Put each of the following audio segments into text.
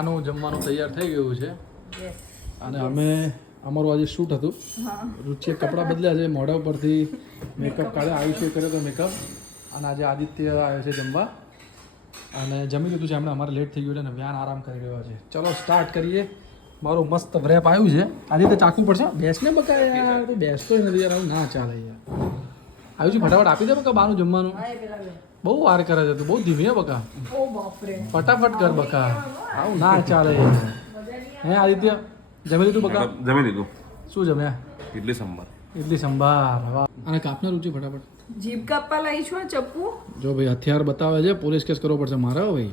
આનું જમવાનું તૈયાર થઈ ગયું છે અને અમે અમારું આજે શૂટ હતું. રુચિએ કપડાં બદલ્યા છે, મોઢા ઉપરથી મેકઅપ કાઢ્યો, આયુષ્ય કર્યો તો મેકઅપ. અને આજે આદિત્ય આવ્યો છે જમવા અને જમી લીધું છે એમણે. અમારે લેટ થઈ ગયું છે અને વ્યાન આરામ કરી રહ્યો છે. ચલો સ્ટાર્ટ કરીએ. મારું મસ્ત રેપ આવ્યું છે. આદિત્ય ચાખવું પડશે. બેસને બકા યાર, તો બેસતો નથી યાર, આવું ના ચાલે યાર. આવ્યું છે ફટાફટ આપી દે બકા બાનું જમવાનું. બહુ વાર કરે છે તું, બહુ ધીમી હે બકા. ફટાફટ કર બકા, આવું ના ચાલે. હે આદિત્ય જમી લીધું બકા? જમી લીધું. શું જમ્યા? ઇડલી સંભાર. ઇડલી સંભાર. વાહ. અને કાપને રુચિ ફટાફટ. જીભ કાપવા લાવી છું ચપ્પુ. જો ભાઈ હથિયાર બતાવે છે, પોલીસ કેસ કરવો પડશે મારે હો ભાઈ.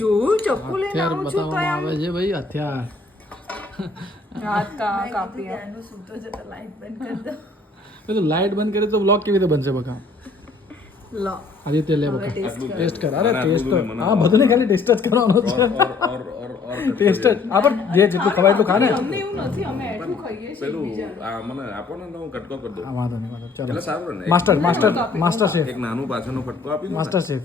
જોયું ચપ્પુ લઈને હથિયાર આવું છું તો બતાવવામાં આવે છે ભાઈ, હથિયાર. હાથ કાપી તો લાઈટ બંધ કરી તો બ્લોગ કેવી રીતે બનશે બકા? લો આદિત્ય લે બકા, ટેસ્ટ કર. અરે ટેસ્ટ તો હા, બધાને ખાલી ટેસ્ટ જ કરવાનો છે. ટેસ્ટ જ આ પણ જે જેટલું ખવાય એટલું ખા ને. અમને એવું નથી, અમે એટલું ખાઈએ છીએ. પેલું આ મને આપો ને તો હું કટકો કરી દઉં. હા, વાંધો નહીં, વાંધો. એટલે ચલો સારું ને. Master chef. એક નાનું પાછળનો ફટકો આપી દો. Master chef.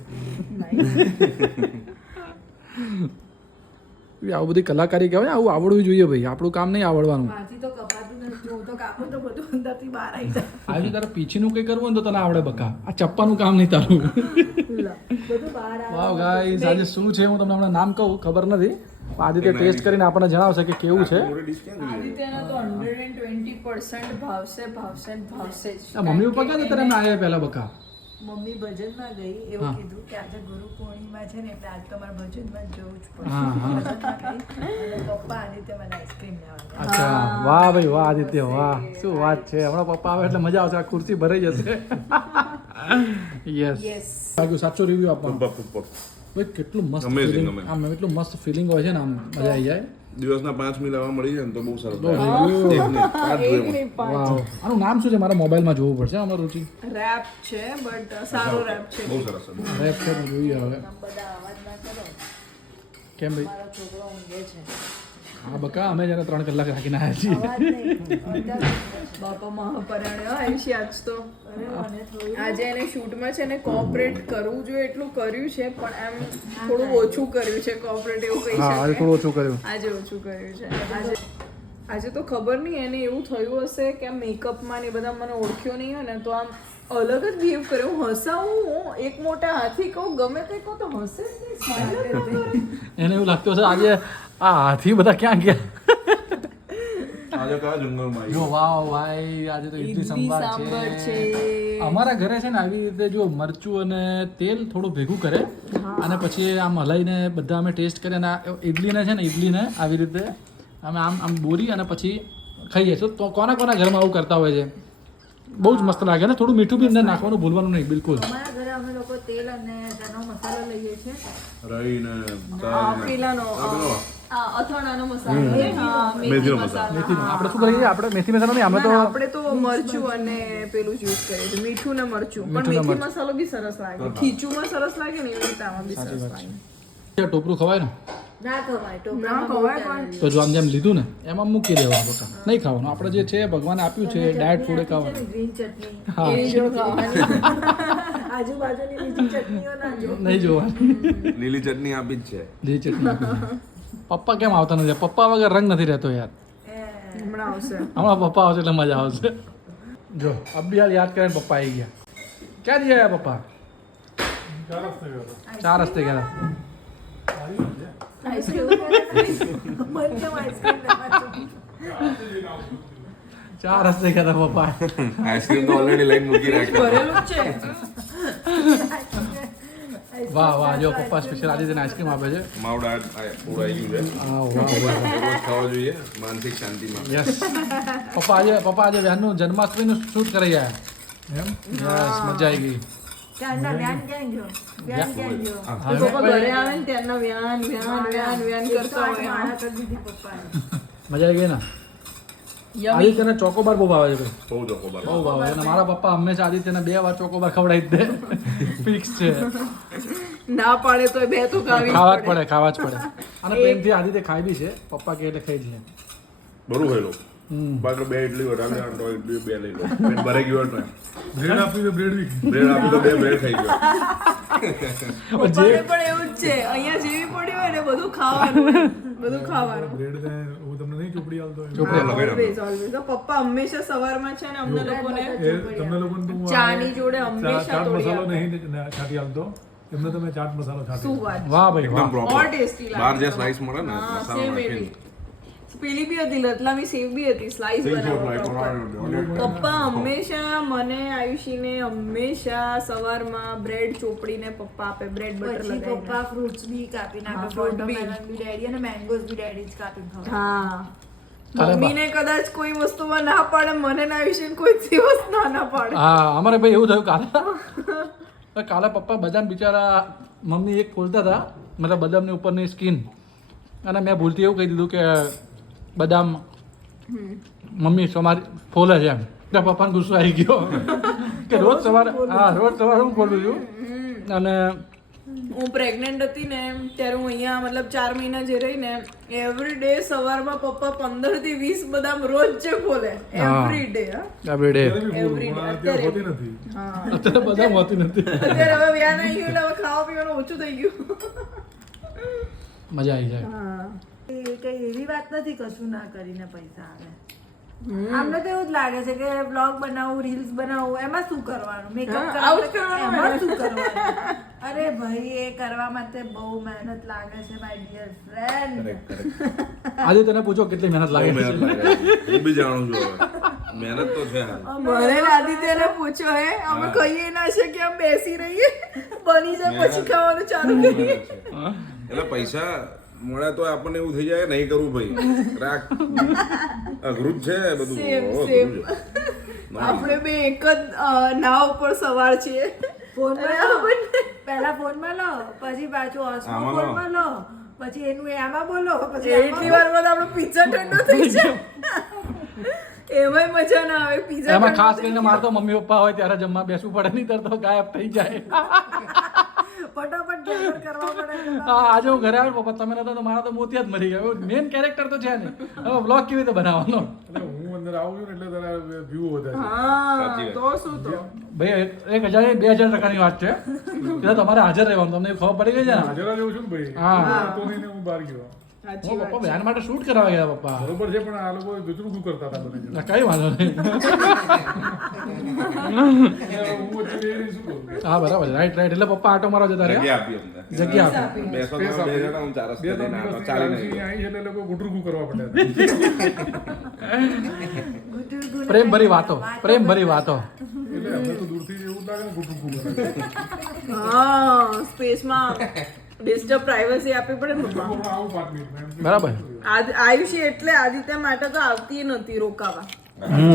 આવું બધી કલાકારી કહેવાય, આવું આવડવું જોઈએ ભાઈ. આપણું કામ નહીં આવડવાનું. માથી તો કપાતું નથી, હું તો કાપું તો બધું અંદરથી બહાર આવી જાય. આજે તારે પીછીનું કંઈ કરવું ને તો તને આવડે બકા. આ ચપ્પાનું કામ નહીં તારું. લો, બધું બહાર આવે. વાવ ગાઈસ, આજે શું છે હું તમને હમણાં નામ કહું, ખબર નથી. આદિત્ય ટેસ્ટ કરીને આપણને જણાવશે કે કેવું છે. મોટી ડીશ ક્યાં ગઈ? આદિત્યના તો 120% ભાવશે ભાવશે ને ભાવશે જ. આ મમ્મી પપ્પા ક્યાં જતા રહ્યા આવ્યા પહેલા બકા? મમ્મી ભજનમાં ગઈ, એવું કીધું કે આજે ગુરુ પૂર્ણિમા છે ને એટલે આજ તો મારે ભજનમાં જ જવું જ પડે. હા હા. ભજનમાં ગઈ અને પપ્પા આદિત્ય મને આઈસ્ક્રીમ લેવા અચ્છા, વાહ ભાઈ વાહ આદિત્ય, વાહ શું વાત છે. હમણાં પપ્પા આવે એટલે મજા આવશે, આ ખુરશી ભરાઈ જશે. યસ. સાચો રિવ્યુ આપવાનો પપ્પા. ભાઈ કેટલું મસ્ત Amazing, ફિલિંગ, amazing. આમ એટલું મસ્ત ફિલિંગ હોય છે ને, આમ મજા આવી જાય. દિવસના 5 મિલ આવવા મળી જાય ને તો બહુ સરસ. બહુ થાય. review. એક મિનિટ, પાંચ જોઈએ મને. વાવ. આનું નામ શું છે? મારા મોબાઈલમાં જોવું પડશે અમારું રુચિ. રેપ છે બટ સારો રેપ છે. બહુ સરસ છે. રેપ છે તો જોઈએ હવે બધા અવાજ ના કરો, કેમ ભાઈ. મારો છોકરો ઊંઘે છે. હા બકા, અમે જયારે 3 કલાક રાખીને આવ્યા છીએ. અવાજ નહીં, અડધા ઊંઘે છે. બાપા મહાપરાણ્યો આયુષ્ય આજ તો. અરે મને થોડું આજે એને શૂટમાં છે ને કોઓપરેટ કરવું જોઈએ એટલું કર્યું છે પણ એમ થોડું ઓછું કર્યું છે. કોઓપરેટ એવું કહી હા, આજે શકાય. થોડું ઓછું કર્યું. આજે ઓછું કર્યું છે. આજે તો ખબર નહીં એને એવું થયું હશે કે આમ મેકઅપમાં ને એ બધા મને ઓળખ્યો નહીં હોય ને તો આમ અલગ જ બિહેવ કરે. હું હસાવું, એક મોટા હાથી કહું, ગમે તે કહું તો હસે જ નહીં, smile જ ના કરે. એને એવું લાગતું હશે આજે આ હાથી બધા ક્યાં ગયા. આજે કયા જંગલમાં આવી? જો વાવ ભાઈ, આજે તો ઇડલી સંભાર છે. અમારા ઘરે છે ને આવી રીતે જો મરચું અને તેલ થોડું ભેગું કરે અને પછી આમ હલાઈને બધા અમે ટેસ્ટ કરીએ અને આ ઇડલીને છે ને, ઇડલીને આવી રીતે અમે આમ આમ બોરી અને પછી ખાઈએ. તો કોના કોના ઘરમાં આવું કરતા હોય છે? બહુ જ મસ્ત લાગે ને. થોડું મીઠું બી અંદર નાખવાનું ભૂલવાનું નહીં બિલકુલ. અમારા ઘરે અમે લોકો તેલ અને ચનો મસાલો લઈએ છીએ. રહીને પેલાનો પેલો. અથાણાનો મસાલો ને, હા, મેથી મેથીનો મસાલો. મેથી આપણે શું કરીએ? આપણે મેથી મસાલો નહીં, અમે તો આપણે તો મરચું અને પેલું યુઝ કરીએ છીએ, મીઠું ને મરચું. પણ મેથી મસાલો બી સરસ લાગે. ખીચુમાં સરસ લાગે ને એવી રીતે આમાં બી સરસ લાગે. ટોપરું ખવાય ને ના ખવાય ના ટોપરામાં બહુ ખવાય calories. પણ તો જો આમ જેમ લીધું ને એમાં મૂકી દેવા બકા, નહીં ખાવાનું. આપણે જે છે ભગવાને આપ્યું છે, ડાયટ ફૂડ ખાવાનું. ગ્રીન ચટણી હા, એની જોડે ખાવાની. આજુબાજુની બીજી ચટણીઓ ના જો. નહીં જોવાનું. લીલી ચટણી આપી જ છે. લીલી ચટણી આપી છે. પપ્પા કેમ આવતા નથી? પપ્પા વગર રંગ નથી રહેતો યાર. હમણાં આવશે. હમણાં પપ્પા આવશે એટલે મજા આવશે. જો અબી હાલ યાદ કરીને પપ્પા આવી ગયા. ક્યાં જઈ આવ્યા પપ્પા? 4 રસ્તે ગયા. આઈસ્ક્રીમ મને કેમ આઈસ્ક્રીમ લેવા છું? 4 રસ્તે ગયા હતા પપ્પા. આઈસ્ક્રીમ તો ઓલરેડી લઈને મૂકી રાખી. ભરેલું જ છે. વાહ વાહ, જો પપ્પા સ્પેશિયલ આજે તેને આઈસ્ક્રીમ આપે છે. માવડા ઉડાઈ ગયું છે. હા વાહ વાહ. રોજ ખાવા જોઈએ માનસિક શાંતિ માટે. યસ. પપ્પા આજે વ્યાનનું જન્માષ્ટમીનું શૂટ કરી આવ્યા. એમ? યસ, મજા આવી ગઈ. ત્યાંના વ્યાન ક્યાં ગયો? વ્યાન ક્યાં ગયો? એ પપ્પા ઘરે આવે ને ત્યારના વ્યાન કરતા તો હોય. માળા કરી દીધી પપ્પાએ. મજા આવી ગઈ ને? આદિત્યને ચોકોબાર બહુ ભાવે છે ભાઈ. બહુ જોકો બાર. બહુ ભાવે છે. અને મારા પપ્પા હંમેશા આદિત્યને 2 વાર ચોકોબાર ખવડાવી જ દે. ફિક્સ છે. ના પાડે તો બે તો ખાવી ખાવા જ પડે. અને પ્રેમથી આદિત્ય ખાઈ બી છે. પપ્પા કે એટલે ખાઈ જ લે. બરું હેલો. બાકી 2 ઇડલી વધારે તો ઇડલી 2 લઈ લો પેટ ભરાઈ ગયું હોય બ્રેડ આપી તો બ્રેડ વીક બ્રેડ આપી તો 2 બ્રેડ ખાઈ ગયો પપ્પાને પણ એવું જ છે અહીંયા જેવી પડી હોય ને બધું ખાવાનું બ્રેડ ને હું તમને નહીં ચોપડી આલતો હોય. ચોપડી આલો. ઓલવેઝ તો પપ્પા હંમેશા સવારમાં છે ને અમને લોકોને એ તમને લોકોને તો હું આ ચાની જોડે હંમેશા ચાટ તોડી મસાલો આપે. નહીં છાંટી આલતો એમને તમે ચાટ મસાલો છાંટી શું વાત છે? વાહ ભાઈ વાહ એકદમ ઓર પ્રોપર ટેસ્ટી લાગે બહાર જે સ્લાઈસ મળે ને હા, મસાલો same નાખીને એવી. પેલી બી હતી લતલામી સેવ બી હતી સ્લાઈસ Same shape like બનાવવા પપ્પા હંમેશા મને આયુષીને હંમેશા સવારમાં બ્રેડ ચોપડીને પપ્પા આપે બ્રેડ બટર પછી લગાવીને પપ્પા ફ્રૂટ્સ બી કાપી હા, નાખે fruit બી. વોટરમેલન બી ડેડી અને મેંગોઝ બી ડેડી જ કાપીને ખવડાવે. હા અરે બા. મમ્મીને કદાચ કોઈ વસ્તુમાં ના પાડે મને ના આયુષીને કોઈ દિવસ ના પાડે હા અમારે ભાઈ એવું થયું કાલે પપ્પા બદામ બિચારા મમ્મી એક ખોલતા હતા મતલબ બદામની ઉપરની સ્કીન અને મેં ભૂલથી એવું કહી દીધું કે બદામ મમ્મી તમારી ફોલે છે એમ ત્યાં પપ્પાને ગુસ્સો આવી ગયો કે રોજ સવારે હું ખોલું છું અને હું પ્રેગ્નન્ટ હતી ને ત્યારે હું અહીંયા મતલબ 4 મહિના જે રહી ને એવરી ડે સવારમાં પપ્પા 15 થી 20 બદામ રોજ જે ખોલે every day every day Every day. અત્યારે હોતી નથી હા અત્યારે બદામ હોતી નથી અત્યારે હવે વ્યાન આવી ગયું એટલે હવે ખાવા પીવાનું ઓછું થઈ ગયું મજા આવી જાય હા એ કઈ એવી વાત નથી કશું ના કરીને પૈસા આવે આમને તો એવું જ લાગે છે કે બ્લોગ બનાવું રીલ્સ બનાવું એમાં શું કરવાનું મેકઅપ out કરવાનું એમાં શું કરવાનું અરે ભાઈ એ કરવા માટે બહુ મહેનત લાગે છે માય ડિયર ફ્રેન્ડ આજે તને પૂછો કેટલી મહેનત લાગે બહુ છે મહેનત લાગે હું બી જાણું છું હવે મહેનત તો છે હાલ. મને આદિત્યને પૂછો હે અમે હા. કહીએ ના છે કે આમ બેસી રહીએ બની જાય પછી ખાવાનું ચાલુ કરીએ મહેનત છે. એટલે પૈસા મળે તો આપણને એવું થઈ જાય નહીં કરવું ભાઈ રાખ અઘરું જ છે બધું Same, બહુ same. અઘરું છે. આપણે બે એક જ નાવ પર સવાર છીએ ફોનમાં પહેલા ફોનમાં લો પછી પાછું હોસ્પોટ આમાં લો. ફોનમાં લો પછી એનું આમાં બોલો પછી એટલી વારમાં તો આપણો પિઝા ઠંડો થઈ જાય એમાંય મજા ના આવે પિઝા એમાં ખાસ કરીને મારે તો મમ્મી પપ્પા હોય ત્યારે જમવા બેસવું પડે નહીં ત્યારે તો ગાયબ થઈ જાય ફટાફટ ડેલિવર કરવા પડે હા આજે હું ઘરે આવ્યો પપ્પા તમે નતો તો મારા તો મોતિયા જ મરી ગયા મેન કેરેક્ટર તો છે નહીં હવે બ્લોગ કેવી રીતે બનાવવાનો એટલે હું અંદર આવું છું ને એટલે તારા વ્યૂ વધે છે હા સાચી વાત. તો શું તો ભાઈ 1000-2000 વાત છે એટલે તમારે હાજર રહેવાનું તમને ખબર પડી ગઈ છે ને હાજર જ એવું છું ને ભાઈ હા. હું હતો નહીં ને હું બહાર ગયો સાચી હું વાત પપ્પા બહેન માટે શૂટ કરાવવા ગયા પપ્પા બરોબર છે પણ આ લોકો ગજરું કરતા હતા બધા ના, કઈ વાંધો નહીં હું વચ્ચે બે રહી શું કરું હા બરાબર રાઈટ એટલે પપ્પા આટો મારવા જતા રહ્યા જગ્યા આપી અમને જગ્યા આપી બેસો તમે બે જણા હું ચાર રસ્તે બે લઈને ત્રણ આવતો, દિવસની ચાલીને આયુષી ગયો. આવી એટલે લોકો ગુટરું કરવા પડ્યા પ્રેમ ભરી વાતો પ્રેમ ભરી વાતો એટલે અમને તો દૂરથી એવું જ લાગે ને ગુટરું કરે હા સ્પેસમાં ડિસ્ટર્બ પ્રાઇવસી આપવી પડે ને પપ્પા હું આવું 5 મિનિટ બરાબર આયુષી એટલે આદિત્ય માટે તો આવતી નથી રોકાવા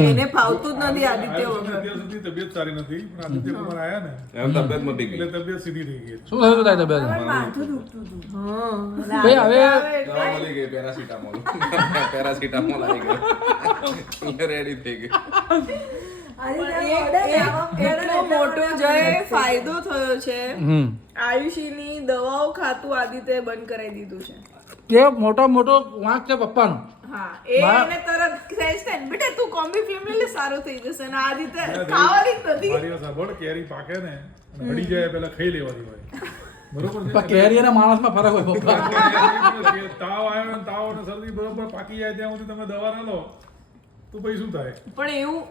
એને ફાવતું જ નથી આદિત્ય વગર અત્યાર સુધી તબિયત સારી નથી પણ આદિત્ય કુમાર આયા ને એમ તબિયત મટી ગઈ એટલે તબિયત સીધી થઈ ગઈ શું થયું તારી તબિયત પણ માથું દુખતું હતું હા ભાઈ હવે દવા મળી ગઈ પેરાસિટામોલ પેરાસિટામોલ આવી ગયો રેડી થઈ ગઈ એટલો મોટો જે ફાયદો થયો છે હમ આયુષીની દવાઓ ખાતું આદિત્ય બંધ કરાવી દીધું છે કે મોટો મોટો વાંક છે પપ્પાનો હા એને તરત ખેંચ થાય ને, બેટા તું કોમ્બી ફિલ્મ લે સારું થઈ જશે ને આદિત્ય ખાવાની જ નથી મારી વાત સાંભળ કેરી પાકે ને અને હળી જાય પહેલા ખાઈ લેવાની હોય બરોબર છે પણ કેરી અને માણસમાં ફરક હોય પપ્પા તાવ આવ્યો ને તાવ અને શરદી બરોબર પાકી જાય ત્યાં સુધી તમે દવા ના લો તો પછી શું થાય પણ એવું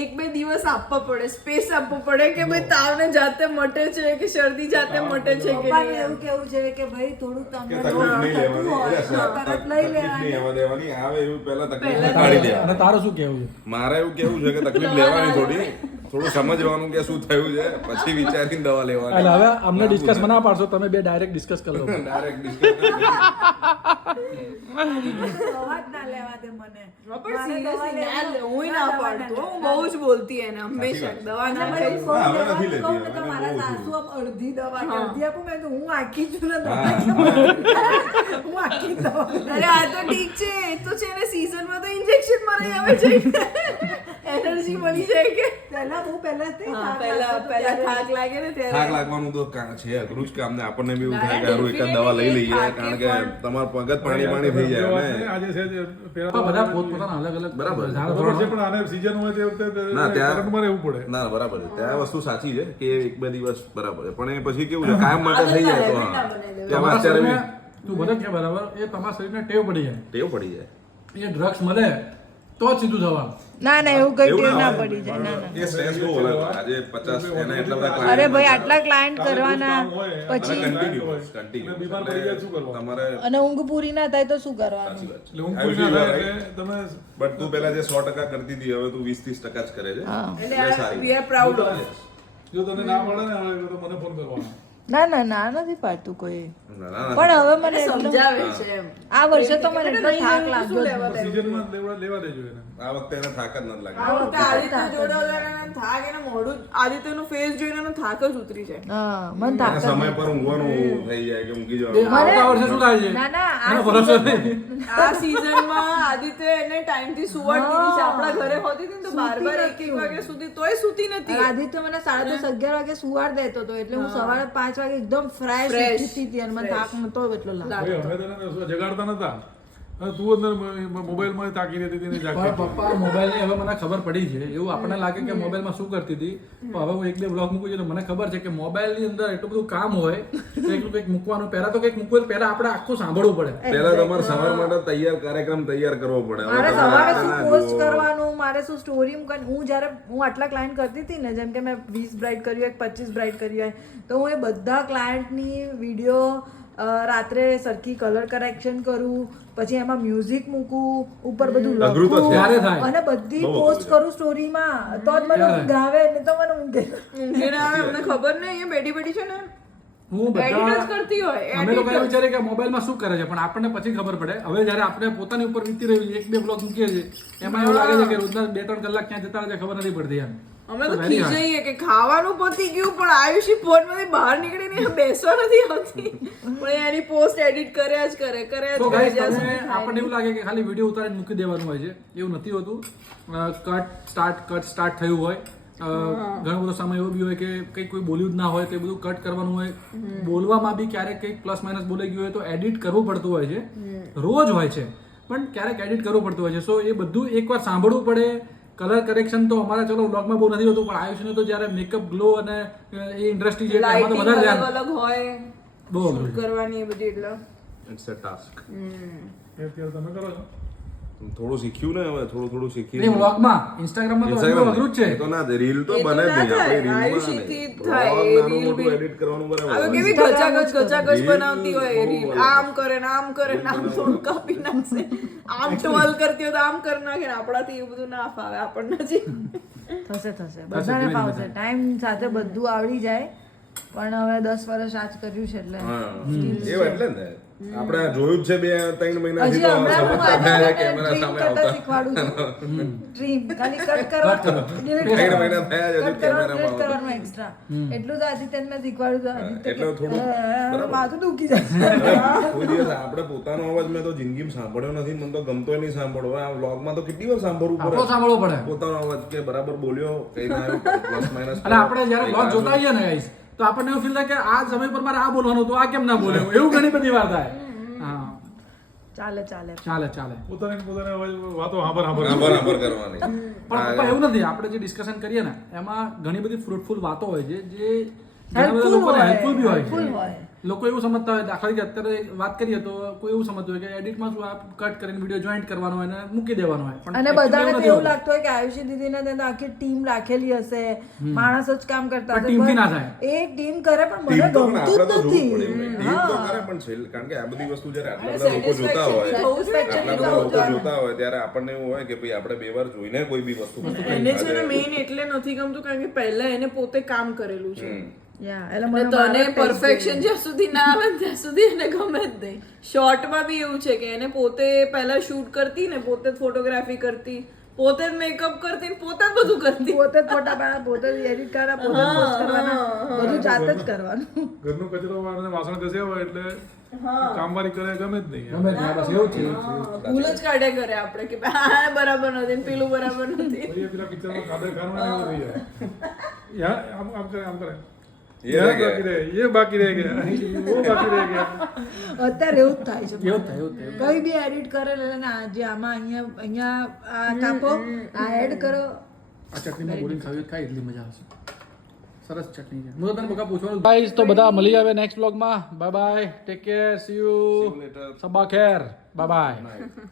1-2 દિવસ આપવા પડે સ્પેસ આપવો પડે કે ભાઈ તાવને જાતે મટે છે કે શરદી જાતે મટે છે કે પપ્પાનું નહીં એવું કેવું છે કે ભાઈ થોડું કે તમને તકલીફ નહીં લેવાની હોય તો તરત લઈ તકલીફ નહીં લેવાની આવવા દેવાની આવે એવું પહેલા તકલીફ પહેલા કાઢી દેવાની અને તારું શું કેવું છે મારે એવું કેવું છે કે તકલીફ લેવાની થોડું સમજવાનું કે શું થયું છે પછી વિચારીને દવા એટલે લેવાની હવે અમને ડિસ્કસ ના પાડશો તમે બે ડાયરેક્ટ ડિસ્કસ કરી લો ડાયરેક્ટ ડિસ્કસ દવા જ ના લેવા દે મને પણ મારે દવા seriously ના લે, લેવાનું, હુંય ના દવા પાડતો લેવાની. હું બહુ જ બોલતી એને હંમેશા દવા ના અને ખાઈશ. પછી હા, હવે દવા નથી કહું લેતી, ને તો હવે મારા બહુ સાસુ આમ અડધી દવા કે હા. અડધી આપું મેં કીધું, હું આખી જ છું ને દવા હું આખી જ દવા અરે આ તો ઠીક છે એ તો છે ને season માં તો ઇન્જેક્શન મરાઈ આવે છે એનર્જી એનર્જી મળી જાય કે પહેલા હા, પહેલા થાક લાગે ને ત્યારે થાક લાગવાનું તો છે અઘરું જ કામ ને આપણને બી એવું થાય કે હારું એકાદ દવા લઈ લઈએ કારણ કે તમારું પગત પાણી થઈ જાય ને આજે છે જે પેલા પણ બધા પોતપોતાના અલગ અલગ બરાબર. ઝાડ બરાબર છે, ધોરણ પણ આને season હોય તે વખતે ના, ત્યાં- કરંટમાં રહેવું પડે. ના બરાબર છે ત્યાં વસ્તુ સાચી છે કે એક બે દિવસ બરાબર છે પણ એ પછી કેવું છે કાયમ માટે થઈ જાય તો હા તમારા ત્યાં અત્યારે શરીરને તું બધે કે બરાબર એ તમારા શરીરને ટેવ પડી જાય ટેવ પડી જાય એ ડ્રગ્સ મળે તો જ સીધું થવાનું. ના એવું કઈ એવું ટેવ ના હોય. પડી જાય ના એ સ્ટ્રેસ બહુ અલગ હોય. આજે 50 એના એટલા બધા અરે client ભાઈ આટલા ક્લાયન્ટ કરવાના કામ હોય, અને પછી continue બીમાર પડી જાય શું કરવાનું? તમારે અને ઊંઘ પૂરી ના થાય તો શું કરવાનું સાચી વાત છે. એટલે ઊંઘ પૂરી ના થાય એટલે તમે બટ તું પેલા જે 100% કરતી હતી હવે તું 20-30% જ કરે છે એટલે સારી વી આર પ્રાઉડ ઓફ જો તને ના મળે ને હવે તો મને ફોન કરવાનો. ના નથી પાડતું કોઈ ના, ના, પણ હવે મને એટલો- સમજાવે છે એમ આ વર્ષે તો મને એટલો થાક લાગ્યો જ નથી. સિઝનમાં લેવા દેજો એને. આ વખતે એને થાક જ નથી આ લાગ્યો વખતે આદિત્ય જોડે એને થાક એને મોઢું આદિત્યનું ફેસ જોઈને એનો થાક જ ઉતરી જાય હા મને થાક એના જ સમય પર ઊંઘવાનું થઈ જાય કે ઊંઘી એ જવાનું આવતા વર્ષે શું થાય છે ના એનો ભરોસો નહીં. આ સીઝનમાં આદિત્ય એને ટાઈમ થી સુવાડ દીધી છે આપણા ઘરે હોતી હતી ને તો બાર એક વાગ્યા સુધી તોય સૂતી નથી આદિત્ય મને 10:30 11 વાગે સુવાડ દેતો હતો એટલે હું સવારે 5 વાગે એકદમ ફ્રેશ ઉઠી હતી અને મને થાક નતો એટલો લાગતો. ભાઈ, અમે તને જગાડતા નતા. હવે તું અંદર મોબાઈલમાં તાકી રહેતી હતી ને પણ જાગતી હતી. પપ્પા મોબાઈલની હવે મને ખબર પડી છે એવું આપણને લાગે કે મોબાઈલમાં શું કરતી હતી પણ હવે હું એક બે બ્લોગ મૂકું છું તો મને ખબર છે કે મોબાઈલની અંદર એટલું બધું કામ હોય તો એકલું કંઈક મૂકવાનું પહેલા તો કંઈક મૂકવું પહેલા આપણે આખું સાંભળવું પડે. પહેલા તમારે સવાર માટે કાર્યક્રમ તૈયાર કરવો પડે હવે મારે તમે સવારે ના શું જુઓ. પોસ્ટ કરવાનું મારે શું સ્ટોરી હું જ્યારે હું આટલા ક્લાયન્ટ કરતી હતી ને જેમ કે મેં 20 બ્રાઇડ કરી હોય 25 બ્રાઇડ કરી હોય તો હું એ બધા ક્લાયન્ટની વિડીયો રાત્રે સરખી કલર કરેક્શન કરું પછી એમાં મ્યુઝિક મૂકું ઉપર બધું અઘરું તો છે. ત્યારે લખું થાય. અને બધી બહુ પોસ્ટ અઘરું કરું સ્ટોરીમાં તો જ મને ત્યારે. ઊંઘ આવે ને તો મને ઊંઘે ઊંઘીને આવે અમને ખબર નહીં અહીંયા બેઠી બેઠી છે ને હું Edit જ બધા કરતી હોય, અમે લોકો edit જ. વિચારે કે મોબાઈલમાં શું કરે છે પણ આપણને પછી ખબર પડે હવે જ્યારે આપણે પોતાની ઉપર વીતી રહ્યું છે એક બે બ્લોગ મૂકીએ છીએ એમાં એવું લાગે છે કે રોજના 2-3 કલાક ક્યાં જતા રહે છે ખબર નથી પડતી એમ. અમે તો So very hard. ખીજાઈએ કે ખાવાનું પતી ગયું પણ આયુષી ફોનમાંથી બહાર નીકળીને બેસવા નથી આવતી પણ એની પોસ્ટ એડિટ કર્યા જ કરે So જ કરે guys, જ્યાં તમને સુધી થાય આપણને એવું લાગે કે ખાલી વિડીયો ઉતારીને મૂકી દેવાનું હોય છે એવું નથી હોતું. કટ સ્ટાર્ટ થયું હોય ઘણો બધો સમય એવો બી હોય કે કંઈક કોઈ બોલ્યું જ ના હોય તો એ બધું કટ કરવાનું હોય બોલવામાં બી ક્યારેક કંઈક પ્લસ માઇનસ બોલાઈ ગયું હોય તો એડિટ કરવું પડતું હોય છે રોજ હોય છે પણ ક્યારેક એડિટ કરવું પડતું હોય છે સો એ બધું એકવાર સાંભળવું પડે. કલર કરેક્શન તો અમારા ચલો બ્લોગમાં બહુ નથી હોતું પણ આયુષને તો જ્યારે મેકઅપ ગ્લો અને એ ઇન્ડસ્ટ્રી છે એટલે એમાં તો લાઇટિંગ વધારે અલગ ધ્યાન અલગ હોય બહુ અઘરું છે. કરવાની એ બધી એટલે It's a task. એ અત્યારે તમે કરો છો. થોડું શીખ્યું ને હવે થોડું એ શીખી વ્લોગમાં ઇન્સ્ટાગ્રામમાં તો Instagram અઘરું જ છે. એ તો ના રીલ તો એ તો બને જ ના નહીં થાય. આપણે આયુષીથી રીલમાં થાય. નહીં. એ નાનું reel મોટું બી- એડિટ કરવાનું હવે બરાબર કેવી ગચાગચ Reel બનાવતી હોય બહુ રીલ અલગ. આમ કરે ને આમ કરે ને આમ થોડું કાપી નાખશે આમ ટોલ કરતી હોય તો આમ કરી નાખે ને આપણાથી એવું બધું ના ફાવે આપણને જી થશે બધાને ફાવશે ટાઈમ સાથે બધું આવડી જાય પણ હવે 10 વર્ષ આજ કર્યું છે એટલે હા એવું એટલે ને આપણે જોયું જ છે 2-3 મહિનાથી હજી તો હમણાં હું સમજતા થયા છે આને કેમેરા ડ્રીમ સામે કરતા આવતા શીખવાડું છું ડ્રીમ ખાલી કટ કરો delete 3 કરો. મહિના થયા છે હજુ કટ કરવાનું, કેમેરામાં delete કરવાનું extra. એટલું તો આદિત્યને મેં શીખવાડ્યું હતું. આદિત્ય એટલે કે, થોડું બરાબર. માથું દુખી જાય કોઈ દિવસ આપણે પોતાનો અવાજ મેં તો જિંદગીમાં સાંભળ્યો નથી મને તો ગમતો નહીં સાંભળવો આ વ્લોગમાં તો કેટલી વાર સાંભળવું આપણો પડે સાંભળવો પડે પોતાનો અવાજ કે બરાબર બોલ્યો કઈ ના આવ્યું પ્લસ માઇનસ અને આપણે જ્યારે બ્લોગ જોતા હોઈએ ને guys, તો આપણને એવું ફીલ થાય કે આ સમય પર મારે આ બોલવાનું હતું આ કેમ ના બોલ્યો એવું ઘણી બધી વાર થાય. હા ચાલે ચાલે પોતાને અવાજ વાતો હાંભર બરાબર કરવાની પણ પપ્પા એવું નથી આપણે જે ડિસ્કશન કરીએ ને એમાં ઘણી બધી ફ્રૂટફુલ વાતો હોય છે જે ઘણા બધા લોકોને હેલ્પફુલ બી હોય છે. લોકો એવું સમજતા હોય દાખલા તરીકે અત્યારે વાત કરીએ તો કોઈ એવું સમજતું હોય કે એડિટમાં શું આ કટ કરીને વિડીયો જોઈન્ટ કરવાનો હોય અને મૂકી દેવાનો હોય પણ અને actually બધાને એવું તો નથી એવું હોતું. લાગતું હોય કે આયુષી દીદીને ત્યાં તો આખી ટીમ રાખેલી હશે માણસો જ કામ કરતા પણ હશે. team થી ના પણ થાય. એ ટીમ કરે પણ મને ટીમ તો પણ ગમતું આપણે તો જ જોવું પડે નથી ટીમ તો કરે પણ છેલ્લે કારણ કે આ બધી વસ્તુ જ્યારે આટલા બધા લોકો જોતા હોય Satisfaction આટલા થવું બધા જોઈએ. લોકો જોતા હોય ત્યારે આપણને એવું હોય કે ભાઈ આપણે બે વાર જોઈને કોઈ બી વસ્તુ એને છે ને મેઇન એટલે નથી ગમતું કારણ કે પહેલા એને પોતે કામ કરેલું છે યા, એટલે અને મને તને મારા taste પરફેક્શન જ્યાં સુધી ના આવે ને ત્યાં સુધી એને ગમે જ નહીં શોર્ટમાં બી એવું છે કે એને પોતે પહેલા શૂટ કરતી ને પોતે ફોટોગ્રાફી કરતી પોતે જ મેકઅપ કરતી ને પોતે જ બધું કરતી. પોતે જ ફોટા પાડવા, પોતે જ એડિટ કરવા, પોતે જ પોસ્ટ કરવાના, બધું જાતે જ કરવાનું. ઘરનો કચરો અને વાસણ ઘસ્યા હોય એટલે કામવાળી કરે ગમે જ નહીં. ગમે ત્યાં બસ એવું જ છે, એવું જ છે. ભૂલ જ કાઢ્યા કરે આપણે કે આ બરાબર નથી ને પેલું બરાબર નથી. પછી પેલા પિક્ચરમાં કાદર ખાવાનું એવું થઈ જાય. યા આમ કરે આમ કરે. ये रह गया. બાકી રહે, ये બાકી રહે ગયા, वो બાકી રહે ગયા. અત્યારે એવું જ થાય છે. એવું થાય, એવું થાય. કઈ બી એડિટ કરે એટલે ના જે આમાં અહીંયા આ કાપો, આ એડ કરો. આ ચટણીમાં બોલીને ખાવી હોય તો ખાઈ એટલી મજા આવશે. સરસ ચટણી છે. હું તો તને બકા પૂછવાનું ગાઈસ, તો બધા મળી આવે નેક્સ્ટ વ્લોગમાં. Bye bye, take care, C you, later. Saba Kher, bye bye. Night.